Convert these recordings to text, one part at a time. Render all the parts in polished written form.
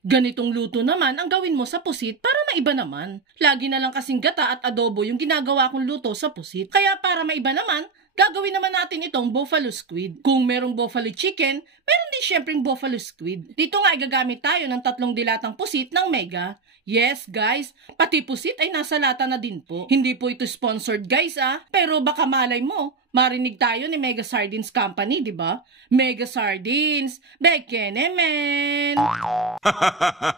Ganitong luto naman ang gawin mo sa pusit para maiba naman. Lagi na lang kasing gata at adobo yung ginagawa kong luto sa pusit. Kaya para maiba naman, gagawin naman natin itong buffalo squid. Kung merong buffalo chicken, meron din syempreng buffalo squid. Dito nga ay gagamit tayo ng 3 dilatang pusit ng Mega. Yes guys, pati pusit ay nasa lata na din po. Hindi po ito sponsored guys pero baka malay mo, marinig tayo ni Mega Sardines Company, di ba? Mega Sardines, bekenemen!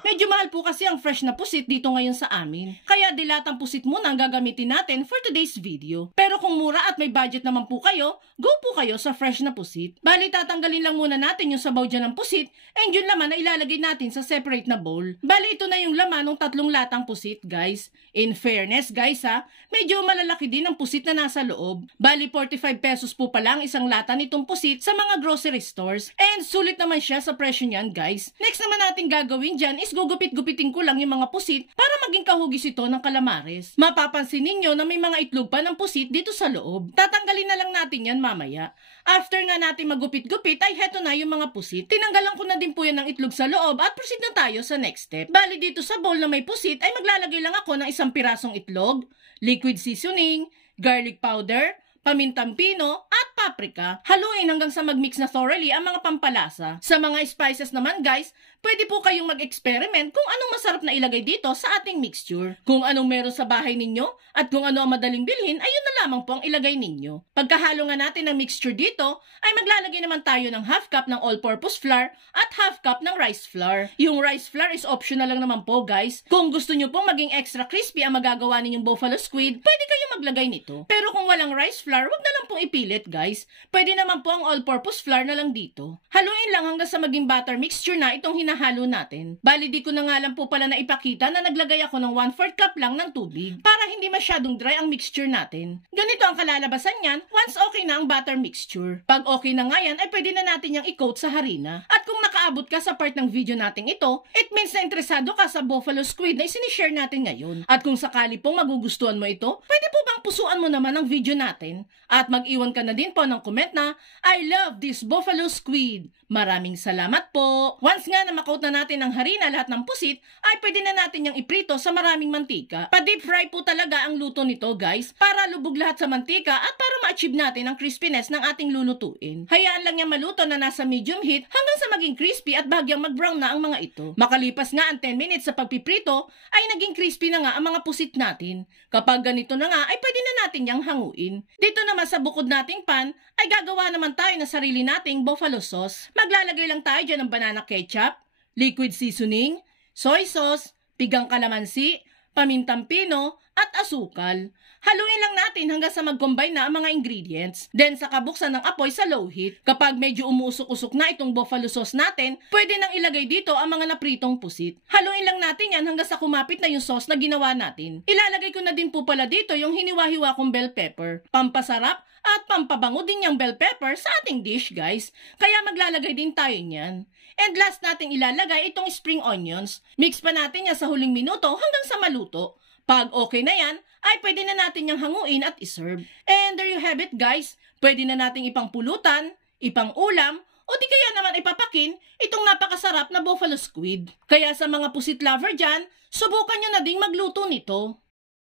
Medyo mahal po kasi ang fresh na pusit dito ngayon sa amin. Kaya dilatang pusit muna ang gagamitin natin for today's video. Pero kung mura at may budget naman po kayo, go po kayo sa fresh na pusit. Bali tatanggalin lang muna natin yung sabaw dyan ng pusit and yun laman na ilalagay natin sa separate na bowl. Bali ito na yung laman ng 3 latang pusit guys. In fairness guys medyo malalaki din ang pusit na nasa loob. Bali 45 pesos po pala ang isang lata nitong pusit sa mga grocery stores. And sulit naman siya sa presyo niyan guys. Next naman natin gagawin dyan is gugupit-gupitin ko lang yung mga pusit para maging kahugis ito ng calamares. Mapapansin ninyo na may mga itlog pa ng pusit dito sa loob. Tatanggalin na lang natin yan mamaya. After nga natin magupit-gupit ay heto na yung mga pusit. Tinanggalan ko na din po yan ng itlog sa loob at proceed na tayo sa next step. Bali dito sa bowl na may pusit ay maglalagay lang ako ng 1 pirasong itlog, liquid seasoning, garlic powder, pamintang pino, at paprika. Haluin hanggang sa mag-mix na thoroughly ang mga pampalasa. Sa mga spices naman guys, pwede po kayong mag-experiment kung anong masarap na ilagay dito sa ating mixture. Kung anong meron sa bahay ninyo at kung ano ang madaling bilhin, ayun na lamang po ang ilagay ninyo. Pagkahalo nga natin ng mixture dito, ay maglalagay naman tayo ng half cup ng all-purpose flour at half cup ng rice flour. Yung rice flour is optional lang naman po guys. Kung gusto nyo pong maging extra crispy ang magagawa ninyong buffalo squid, pwede kayo maglagay nito. Pero kung walang rice flour, wag na lang pong ipilit guys. Pwede naman po ang all-purpose flour na lang dito. Haluin lang hanggang sa maging batter mixture na itong hinahalo natin. Bali di ko na nga lang po pala na ipakita na naglagay ako ng 1/4 cup lang ng tubig para hindi masyadong dry ang mixture natin. Ganito ang kalalabasan niyan once okay na ang batter mixture. Pag okay na nga yan ay pwede na natin yung i-coat sa harina. At kung nakaabot ka sa part ng video natin ito, it means na interesado ka sa buffalo squid na isinishare natin ngayon. At kung sakali pong magugustuhan mo ito, pwede po bang pusuan mo naman ang video natin? At mag-iwan ka na din po ng comment na I love this buffalo squid. Maraming salamat po. Once nga na makoat na natin ng harina lahat ng pusit, ay pwede na natin yung iprito sa maraming mantika. Pa-deep fry po talaga ang luto nito guys, para lubog lahat sa mantika at para ma-achieve natin ang crispiness ng ating lulutuin. Hayaan lang yung maluto na nasa medium heat hanggang sa maging crispy at bahagyang mag-brown na ang mga ito. Makalipas nga ang 10 minutes sa pagpiprito, ay naging crispy na nga ang mga pusit natin. Kapag ganito na nga, ay pwede na natin yung hanguin. Dito naman sa bukod nating pan, ay gagawa naman tayo ng sarili nating buffalo sauce. Maglalagay lang tayo dyan ng banana ketchup, liquid seasoning, soy sauce, pigang kalamansi, pamintang pino, at asukal. Haluin lang natin hanggang sa mag-combine na ang mga ingredients. Then saka buksan ng apoy sa low heat. Kapag medyo umuusok-usok na itong buffalo sauce natin, pwede nang ilagay dito ang mga napritong pusit. Haluin lang natin yan hanggang sa kumapit na yung sauce na ginawa natin. Ilalagay ko na din po pala dito yung hiniwa-hiwa kong bell pepper. Pampasarap at pampabango din yung bell pepper sa ating dish guys. Kaya maglalagay din tayo niyan. And last nating ilalagay itong spring onions. Mix pa natin yan sa huling minuto hanggang sa maluto. Pag okay na yan, ay pwede na natin yung hanguin at iserve. And there you have it guys. Pwede na nating ipang pulutan, ipang ulam, o di kaya naman ipapakin itong napakasarap na buffalo squid. Kaya sa mga pusit lover dyan, subukan nyo na ding magluto nito.